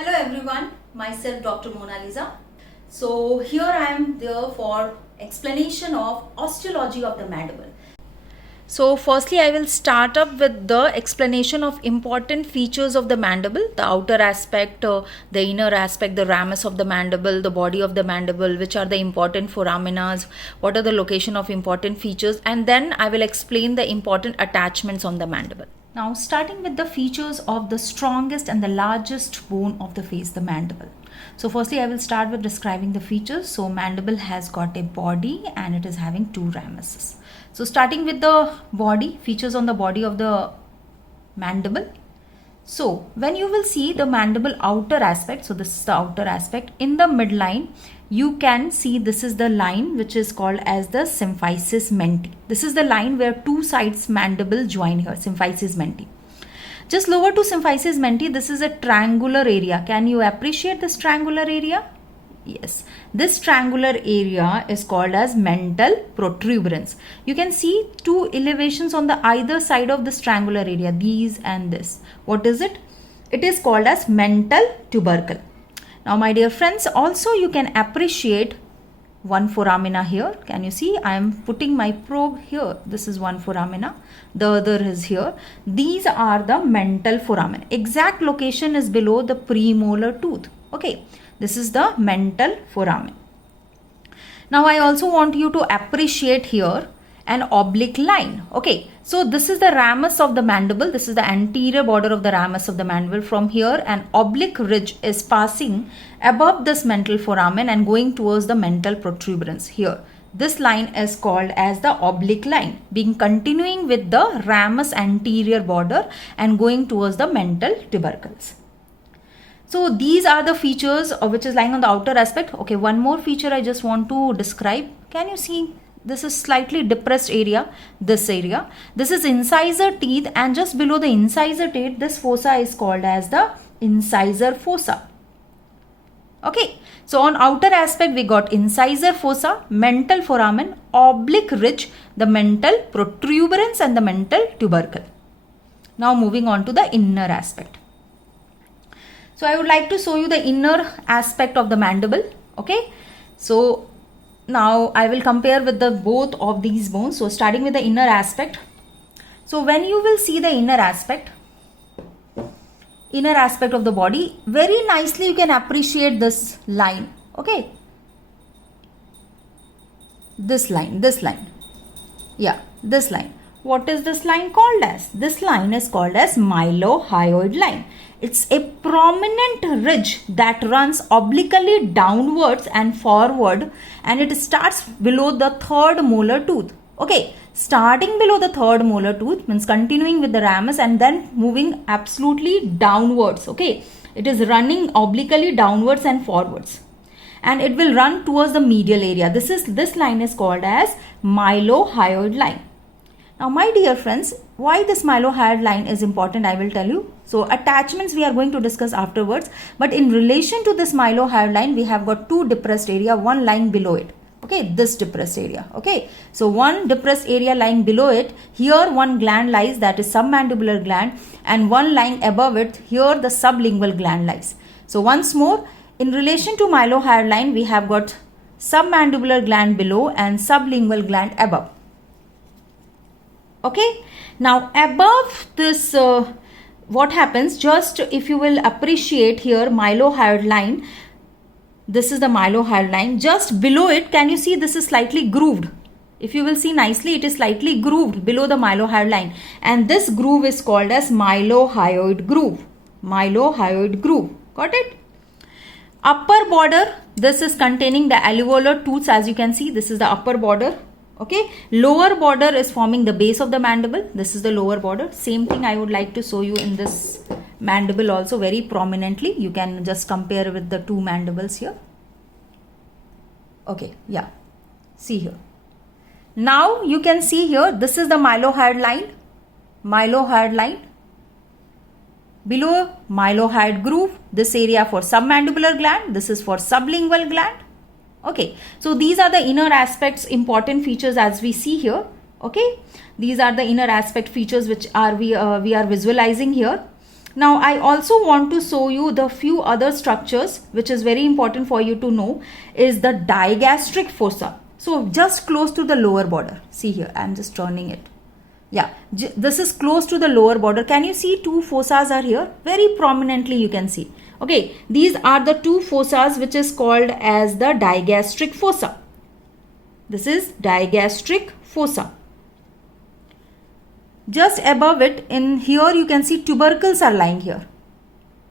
Hello everyone, myself Dr. Mona Lisa. So here I am there for explanation of osteology of the mandible. So firstly I will start up with the explanation of important features of the mandible, the outer aspect, the inner aspect, the ramus of the mandible, the body of the mandible, which are the important foraminas, what are the location of important features, and then I will explain the important attachments on the mandible. Now starting with the features of the strongest and the largest bone of the face, the mandible. So firstly I will start with describing the features. So mandible has got a body and it is having two ramuses. So starting with the body, features on the body of the mandible. So when you will see the mandible outer aspect, so this is the outer aspect, in the midline you can see this is the line which is called as the symphysis menti. This is the line where two sides mandible join here, symphysis menti. Just lower to symphysis menti, this is a triangular area. Can you appreciate this triangular area? Yes, this triangular area is called as mental protuberance. You can see two elevations on the either side of this triangular area, these and this. What is it? It is called as mental tubercle. Now my dear friends, also you can appreciate one foramina here. Can you see? I am putting my probe here. This is one foramina. The other is here. These are the mental foramina. Exact location is below the premolar tooth. Okay. This is the mental foramen. Now I also want you to appreciate here an oblique line. Okay, so this is the ramus of the mandible. This is the anterior border of the ramus of the mandible. From here an oblique ridge is passing above this mental foramen and going towards the mental protuberance here. This line is called as the oblique line, being continuing with the ramus anterior border and going towards the mental tubercles. So these are the features which is lying on the outer aspect. Okay, one more feature I just want to describe. Can you see? This is slightly depressed area, this area. This is incisor teeth, and just below the incisor teeth, this fossa is called as the incisor fossa. Okay, so on outer aspect we got incisor fossa, mental foramen, oblique ridge, the mental protuberance and the mental tubercle. Now moving on to the inner aspect. So I would like to show you the inner aspect of the mandible. Okay, so now I will compare with the both of these bones. So starting with the inner aspect. So when you will see the inner aspect of the body, very nicely you can appreciate this line. Okay, this line. Yeah, this line. What is this line called as? This line is called as mylohyoid line. It's a prominent ridge that runs obliquely downwards and forward, and it starts below the third molar tooth. Okay, starting below the third molar tooth means continuing with the ramus and then moving absolutely downwards. Okay, it is running obliquely downwards and forwards, and it will run towards the medial area. This line is called as mylohyoid line. Now my dear friends, why this mylohyoid line is important I will tell you. So attachments we are going to discuss afterwards, but in relation to this mylohyoid line we have got two depressed area, one lying below it. Okay, this depressed area. Okay, so one depressed area lying below it, here one gland lies, that is submandibular gland, and one lying above it, here the sublingual gland lies. So once more, in relation to mylohyoid line we have got submandibular gland below and sublingual gland above. Okay, now above this what happens, just if you will appreciate here mylohyoid line, this is the mylohyoid line. Just below it, can you see this is slightly grooved? If you will see nicely, it is slightly grooved below the mylohyoid line, and this groove is called as mylohyoid groove. Mylohyoid groove, got it? Upper border, this is containing the alveolar tooths. As you can see, this is the upper border. Okay, lower border is forming the base of the mandible. This is the lower border. Same thing I would like to show you in this mandible also very prominently. You can just compare with the two mandibles here. Okay, yeah, see here. Now you can see here, this is the mylohyoid line. Mylohyoid line. Below mylohyoid groove, this area for submandibular gland, this is for sublingual gland. Okay, so these are the inner aspects, important features as we see here. Okay, these are the inner aspect features which are we are visualizing here. Now I also want to show you the few other structures which is very important for you to know is the digastric fossa. So just close to the lower border. See here, I am just turning it. Yeah, this is close to the lower border. Can you see two fossas are here? Very prominently you can see. Okay, these are the two fossas which is called as the digastric fossa. This is digastric fossa. Just above it, in here you can see tubercles are lying here.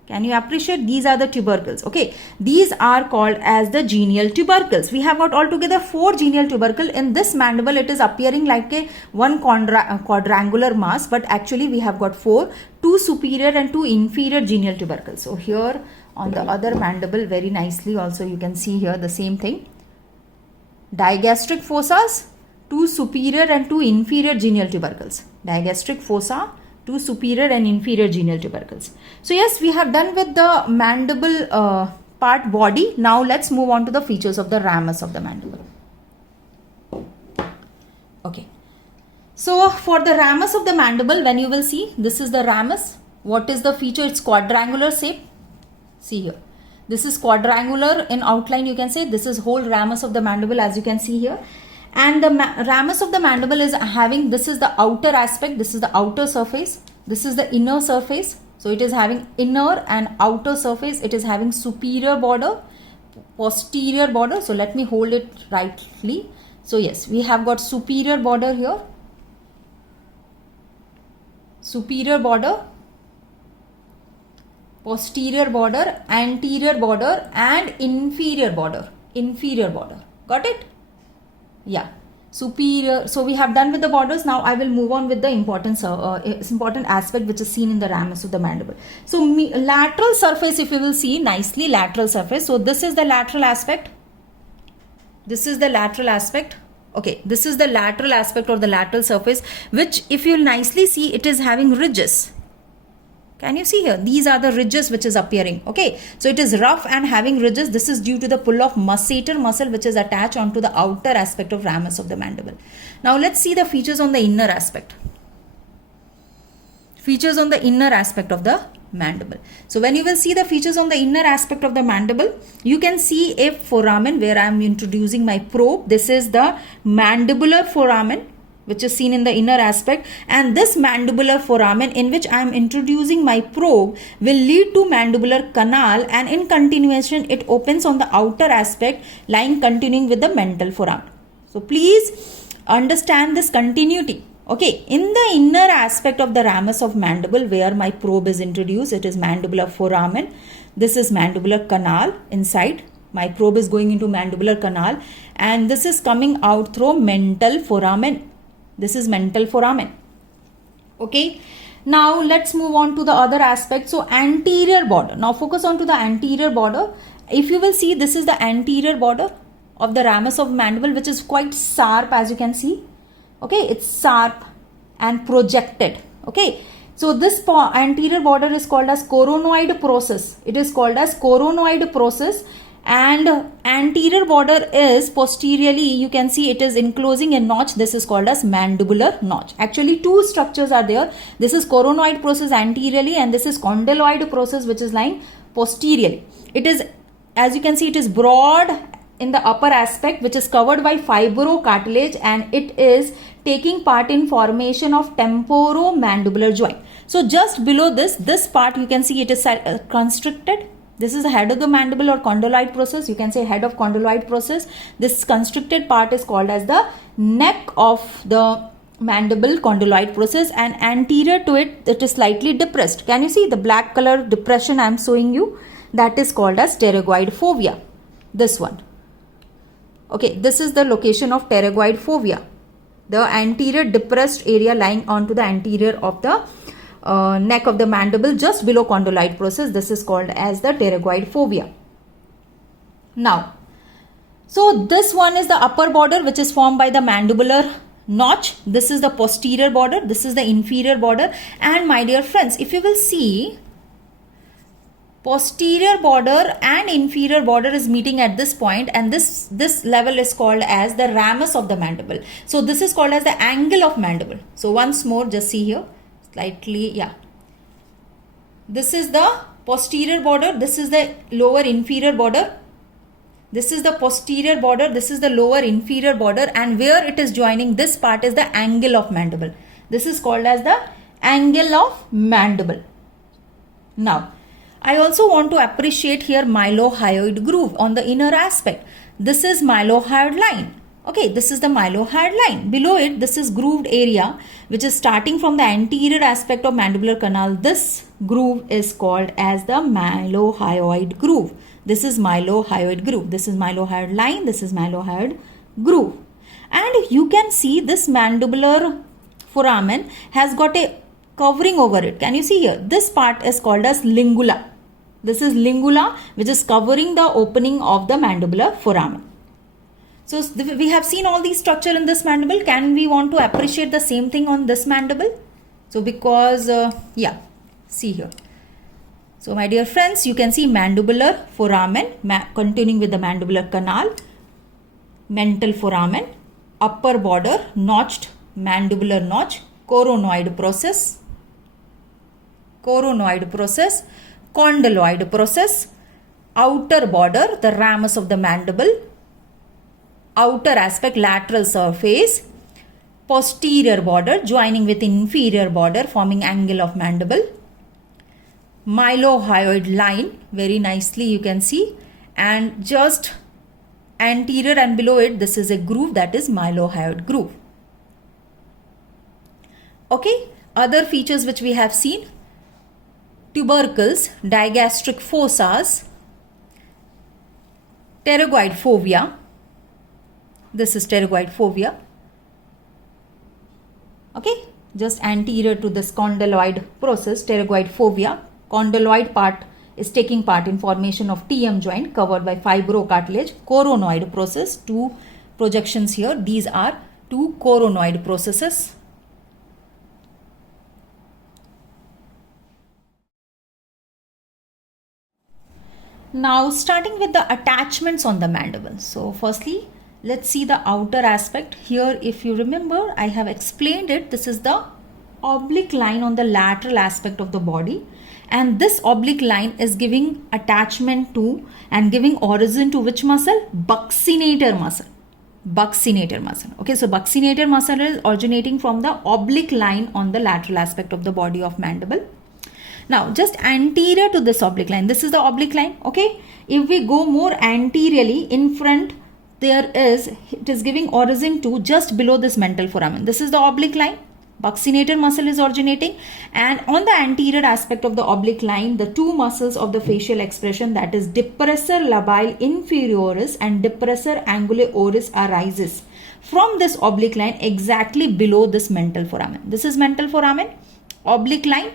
Can you appreciate? These are the tubercles. Okay, these are called as the genial tubercles. We have got altogether 4 genial tubercle. In this mandible, it is appearing like a one quadrangular mass, but actually we have got 4, 2 superior and 2 inferior genial tubercles. So here on the other mandible, very nicely also you can see here the same thing. Digastric fossas, 2 superior and 2 inferior genial tubercles. Digastric fossa, 2 superior and inferior genial tubercles. So yes, we have done with the mandible part body. Now let's move on to the features of the ramus of the mandible. Okay. So for the ramus of the mandible, when you will see, this is the ramus. What is the feature? It's quadrangular shape. See here. This is quadrangular in outline, you can say. This is whole ramus of the mandible, as you can see here. And the ramus of the mandible is having, this is the outer aspect, this is the outer surface, this is the inner surface. So it is having inner and outer surface. It is having superior border, posterior border. So let me hold it rightly. So yes, we have got superior border here, superior border, posterior border, anterior border and inferior border. Got it? Yeah, superior. So we have done with the borders. Now I will move on with the important aspect which is seen in the ramus of the mandible. So lateral surface, if you will see nicely, lateral surface. So this is the lateral aspect. This is the lateral aspect. Okay, this is the lateral aspect or the lateral surface, which if you nicely see, it is having ridges. Can you see here? These are the ridges which is appearing. Okay, so it is rough and having ridges. This is due to the pull of masseter muscle which is attached onto the outer aspect of ramus of the mandible. Now let's see the features on the inner aspect. Features on the inner aspect of the mandible. So when you will see the features on the inner aspect of the mandible, you can see a foramen where I am introducing my probe. This is the mandibular foramen, which is seen in the inner aspect, and this mandibular foramen in which I am introducing my probe will lead to mandibular canal, and in continuation it opens on the outer aspect lying continuing with the mental foramen. So please understand this continuity. Okay, in the inner aspect of the ramus of mandible where my probe is introduced, it is mandibular foramen. This is mandibular canal inside. My probe is going into mandibular canal and this is coming out through mental foramen. This is mental foramen. Okay. Now let's move on to the other aspect. So anterior border. Now focus on to the anterior border. If you will see, this is the anterior border of the ramus of mandible, which is quite sharp, as you can see. Okay. It's sharp and projected. Okay. So this anterior border is called as coronoid process. It is called as coronoid process. And anterior border is posteriorly, you can see it is enclosing a notch. This is called as mandibular notch. Actually 2 structures are there. This is coronoid process anteriorly and this is condyloid process which is lying posteriorly. It is, as you can see, it is broad in the upper aspect which is covered by fibrocartilage and it is taking part in formation of temporomandibular joint. So just below this part you can see it is constricted. This is the head of the mandible or condyloid process. You can say head of condyloid process. This constricted part is called as the neck of the mandible condyloid process, and anterior to it, it is slightly depressed. Can you see the black color depression I am showing you? That is called as pterygoid fovea. This one. Okay, this is the location of pterygoid fovea. The anterior depressed area lying onto the anterior of the neck of the mandible just below condyloid process. This is called as the pterygoid fovea. Now, so this one is the upper border which is formed by the mandibular notch. This is the posterior border. This is the inferior border. And my dear friends, if you will see, posterior border and inferior border is meeting at this point, and this level is called as the ramus of the mandible. So this is called as the angle of mandible. So once more, just see here. Slightly, yeah. This is the posterior border, this is the lower inferior border. This is the posterior border, this is the lower inferior border, and where it is joining this part is the angle of mandible. This is called as the angle of mandible. Now, I also want to appreciate here mylohyoid groove on the inner aspect. This is mylohyoid line. Okay, this is the mylohyoid line. Below it, this is grooved area which is starting from the anterior aspect of mandibular canal. This groove is called as the mylohyoid groove. This is mylohyoid groove. This is mylohyoid line. This is mylohyoid groove. And you can see this mandibular foramen has got a covering over it. Can you see here? This part is called as lingula. This is lingula which is covering the opening of the mandibular foramen. So we have seen all these structure in this mandible. Can we want to appreciate the same thing on this mandible? So because, see here. So my dear friends, you can see mandibular foramen continuing with the mandibular canal, mental foramen, upper border, notched mandibular notch, coronoid process, condyloid process, outer border, the ramus of the mandible, outer aspect, lateral surface, posterior border joining with inferior border forming angle of mandible, mylohyoid line, very nicely you can see, and just anterior and below it, this is a groove, that is mylohyoid groove. Okay, other features which we have seen: tubercles, digastric fossas, pterygoid fovea. This is pterygoid fovea. Okay, just anterior to this condyloid process, pterygoid fovea. Condyloid part is taking part in formation of TM joint covered by fibrocartilage. Coronoid process, two projections here. These are two coronoid processes. Now starting with the attachments on the mandible. So firstly, let's see the outer aspect. Here, if you remember, I have explained it. This is the oblique line on the lateral aspect of the body. And this oblique line is giving attachment to and giving origin to which muscle? Buccinator muscle. Buccinator muscle. Okay, so buccinator muscle is originating from the oblique line on the lateral aspect of the body of mandible. Now, just anterior to this oblique line, this is the oblique line. Okay, if we go more anteriorly in front, it is giving origin to just below this mental foramen. This is the oblique line. Buccinator muscle is originating, and on the anterior aspect of the oblique line, the two muscles of the facial expression, that is depressor labile inferioris and depressor angulae oris, arises from this oblique line exactly below this mental foramen. This is mental foramen, oblique line.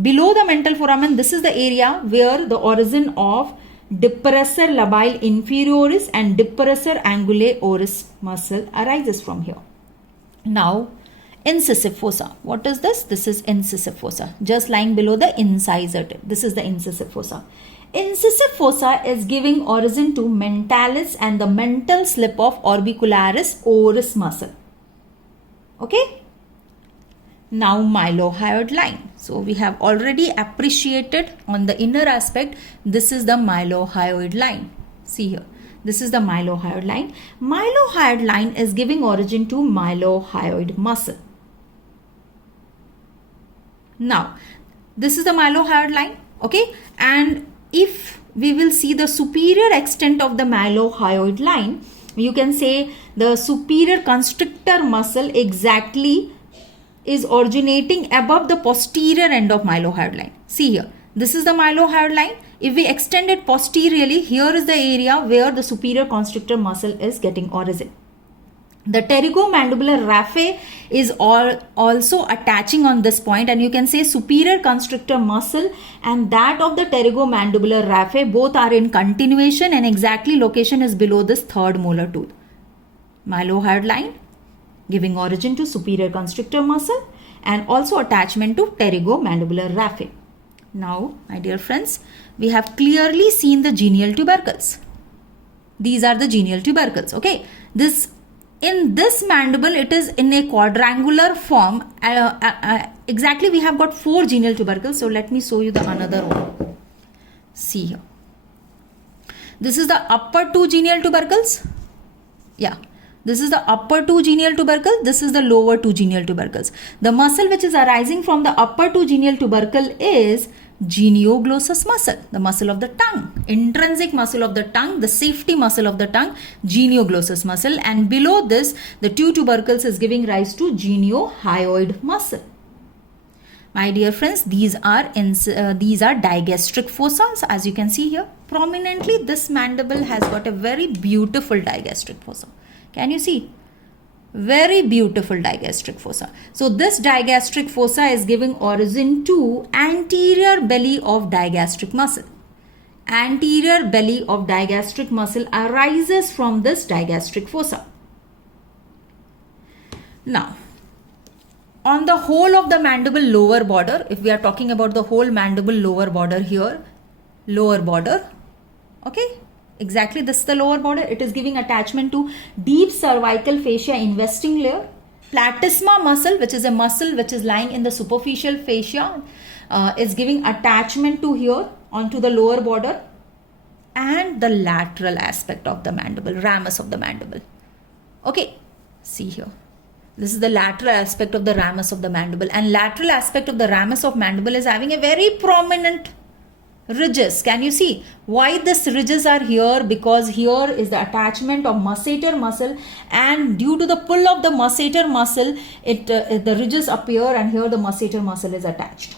Below the mental foramen, this is the area where the origin of depressor labile inferioris and depressor angulae oris muscle arises from here. Now, incisive fossa. What is this? This is incisive fossa, just lying below the incisor tip. This is the incisive fossa. Incisive fossa is giving origin to mentalis and the mental slip of orbicularis oris muscle. Okay. Now mylohyoid line. So we have already appreciated on the inner aspect. This is the mylohyoid line. See here. This is the mylohyoid line. Mylohyoid line is giving origin to mylohyoid muscle. Now, this is the mylohyoid line. Okay. And if we will see the superior extent of the mylohyoid line, you can say the superior constrictor muscle exactly is originating above the posterior end of mylohyoid line. See here, this is the mylohyoid line. If we extend it posteriorly, here is the area where the superior constrictor muscle is getting origin. The pterygomandibular raphe is also attaching on this point, and you can say superior constrictor muscle and that of the pterygomandibular raphe both are in continuation, and exactly location is below this third molar tooth. Mylohyoid line giving origin to superior constrictor muscle and also attachment to pterygomandibular raphe. Now, my dear friends, we have clearly seen the genial tubercles. These are the genial tubercles. Okay, this in this mandible, it is in a quadrangular form. Exactly, we have got 4 genial tubercles. So let me show you the another one. See here. This is the upper 2 genial tubercles. Yeah. This is the upper 2 genial tubercle. This is the lower 2 genial tubercles. The muscle which is arising from the upper 2 genial tubercle is genioglossus muscle, the muscle of the tongue, intrinsic muscle of the tongue, the safety muscle of the tongue, genioglossus muscle, and below this the 2 tubercles is giving rise to geniohyoid muscle. My dear friends, these are digastric fossa. As you can see here, prominently this mandible has got a very beautiful digastric fossa. Can you see? Very beautiful digastric fossa. So this digastric fossa is giving origin to anterior belly of digastric muscle. Anterior belly of digastric muscle arises from this digastric fossa. Now, on the whole of the mandible lower border, if we are talking about the whole mandible lower border here, lower border, okay? Exactly, this is the lower border. It is giving attachment to deep cervical fascia investing layer. Platysma muscle, which is a muscle which is lying in the superficial fascia, is giving attachment to here onto the lower border. And the lateral aspect of the mandible, ramus of the mandible. Okay, see here. This is the lateral aspect of the ramus of the mandible. And lateral aspect of the ramus of mandible is having a very prominent ridges. Can you see why these ridges are here? Because here is the attachment of masseter muscle, and due to the pull of the masseter muscle, the ridges appear, and here the masseter muscle is attached.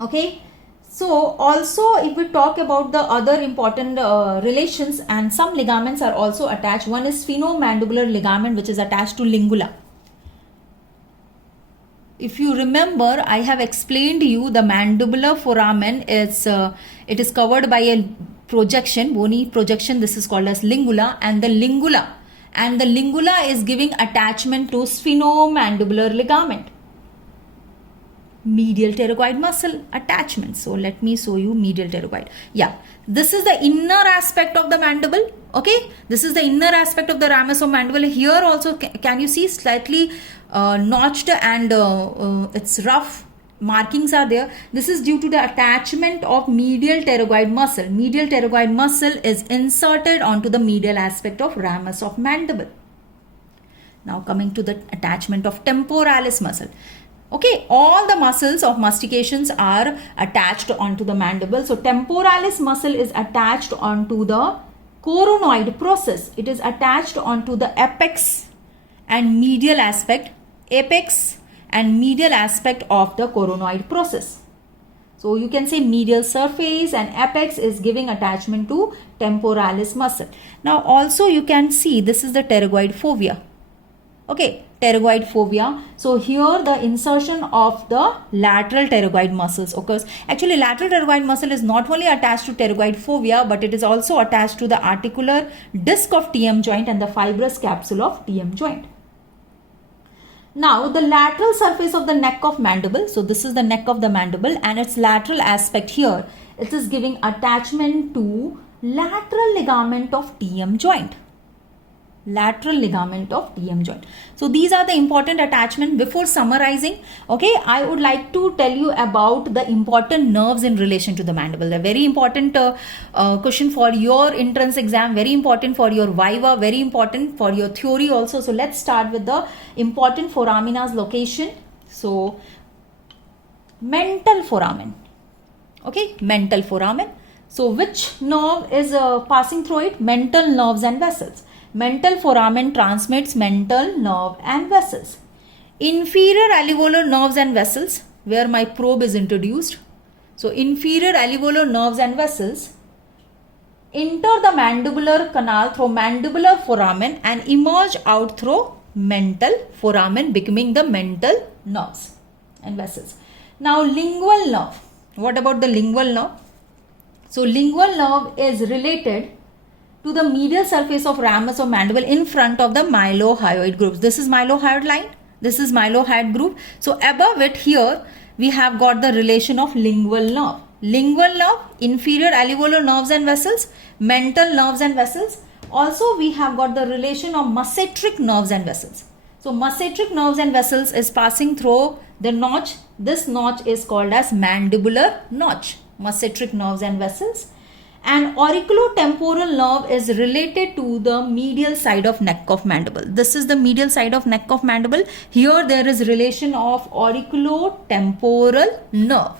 Okay. So also, if we talk about the other important relations, and some ligaments are also attached. One is sphenomandibular ligament, which is attached to lingula. If you remember, I have explained to you the mandibular foramen is it is covered by a projection, bony projection. This is called as lingula, and the lingula is giving attachment to sphenomandibular ligament. Medial pterygoid muscle attachment. So let me show you medial pterygoid. Yeah, this is the inner aspect of the mandible. Okay, this is the inner aspect of the ramus of mandible. Here also, can you see slightly notched, and it's rough markings are there. This is due to the attachment of medial pterygoid muscle. Medial pterygoid muscle is inserted onto the medial aspect of ramus of mandible. Now coming to the attachment of temporalis muscle. Okay, all the muscles of mastications are attached onto the mandible. So temporalis muscle is attached onto the coronoid process. It is attached onto the apex and medial aspect, apex and medial aspect of the coronoid process. So you can say medial surface and apex is giving attachment to temporalis muscle. Now also you can see this is the pterygoid fovea. Okay, pterygoid fovea. So here the insertion of the lateral pterygoid muscles occurs. Actually, lateral pterygoid muscle is not only attached to pterygoid fovea, but it is also attached to the articular disc of TM joint and the fibrous capsule of TM joint. Now the lateral surface of the neck of mandible. So this is the neck of the mandible, and its lateral aspect here, it is giving attachment to lateral ligament of TM joint. Lateral ligament of TM joint. So these are the important attachment. Before summarizing, okay, I would like to tell you about the important nerves in relation to the mandible. A very important question for your entrance exam, very important for your viva, very important for your theory also. So let's start with the important foramina's location. So mental foramen. Okay, mental foramen. So which nerve is passing through it? Mental nerves and vessels. Mental foramen transmits mental nerve and vessels. Inferior alveolar nerves and vessels, where my probe is introduced. So inferior alveolar nerves and vessels enter the mandibular canal through mandibular foramen and emerge out through mental foramen, becoming the mental nerves and vessels. Now lingual nerve. What about the lingual nerve? So lingual nerve is related to the medial surface of ramus of mandible in front of the mylohyoid groups. This is mylohyoid line. This is mylohyoid group. So above it here, we have got the relation of lingual nerve. Lingual nerve, inferior alveolar nerves and vessels, mental nerves and vessels. Also, we have got the relation of masseteric nerves and vessels. So, masseteric nerves and vessels is passing through the notch. This notch is called as mandibular notch. Masseteric nerves and vessels. And auriculotemporal nerve is related to the medial side of neck of mandible. This is the medial side of neck of mandible. Here there is relation of auriculotemporal nerve.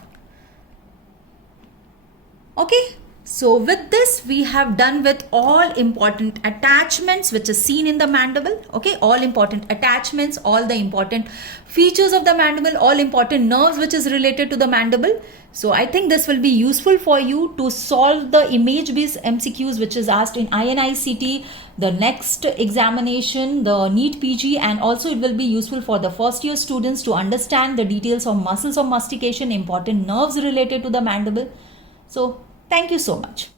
Okay. So with this we have done with all important attachments which is seen in the mandible. Okay, all important attachments, all the important features of the mandible, all important nerves which is related to the mandible. So I think this will be useful for you to solve the image based MCQs which is asked in INICT, the next examination, the NEET PG, and also it will be useful for the first year students to understand the details of muscles of mastication, important nerves related to the mandible. So thank you so much.